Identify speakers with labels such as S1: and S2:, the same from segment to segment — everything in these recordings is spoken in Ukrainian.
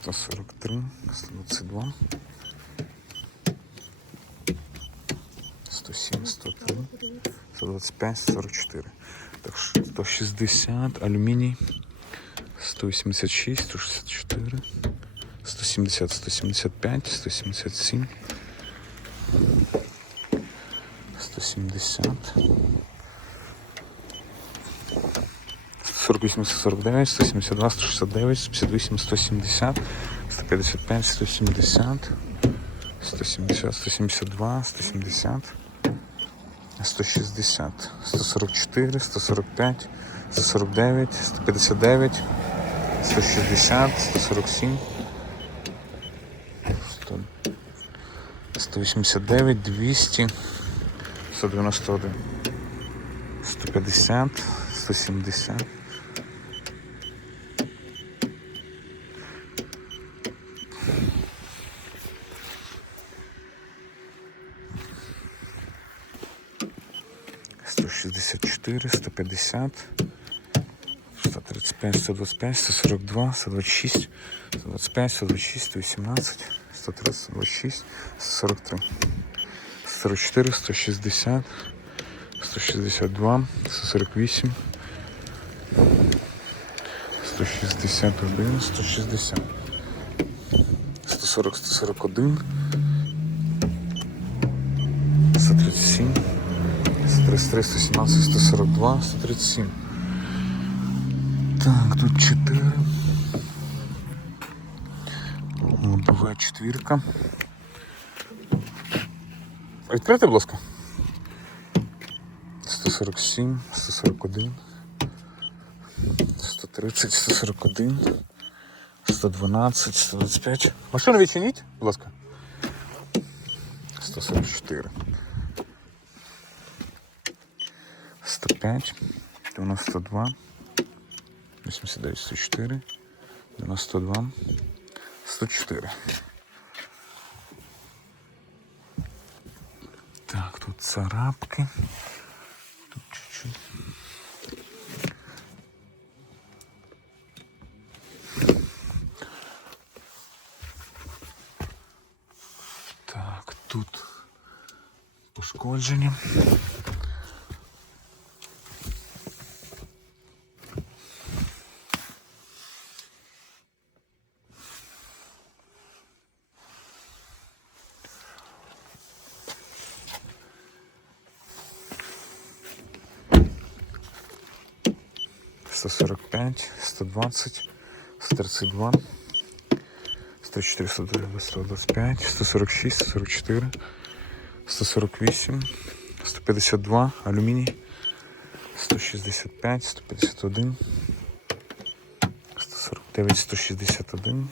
S1: 143, 122, 107, 103, 125, 44. Так, 160, алюміній, 186, 164, 170, 175, 177, 170, 148, 149, 172, 169, 158, 170, 155, 170, 170, 172, 170, 160, 144, 145, 149, 159, 160, 147, 100, 189, 200, 191, 150, 170, 164, 150, 135, 125, 142, 126, 125, 126, 118, 130, 126, 143, 144, 160, 162, 148, 161, 160, 140, 141, 137, 133, 117, 142, 137. Так, тут 4. Лобова четвірка. Відкрити, будь ласка. 147, 141, 130, 141, 112, 125. Машину відчиніть, будь ласка. 144. 105, 92, 89, 104, 92, 104. Так, тут царапки. Тут чуть-чуть. Так, тут пошкодження. 145, 120, 132, 104, 125, 146, 144, 148, 152, алюміній, 165, 151, 149, 161.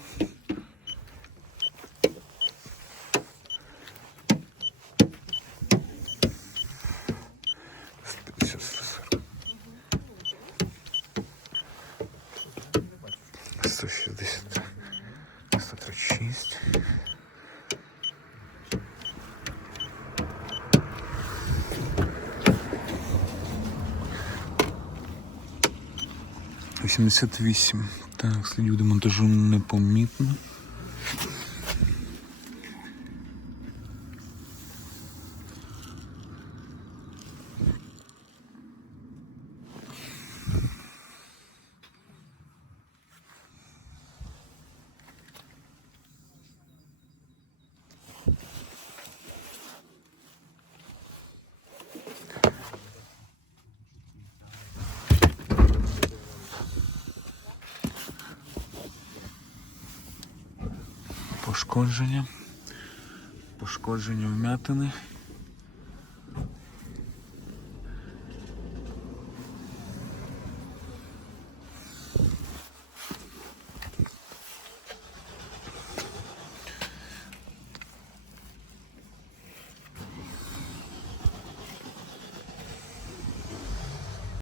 S1: 160, 136. Вісімдесят вісім. Так, слідів демонтажу непомітно. Пошкодження. Пошкодження вмятини.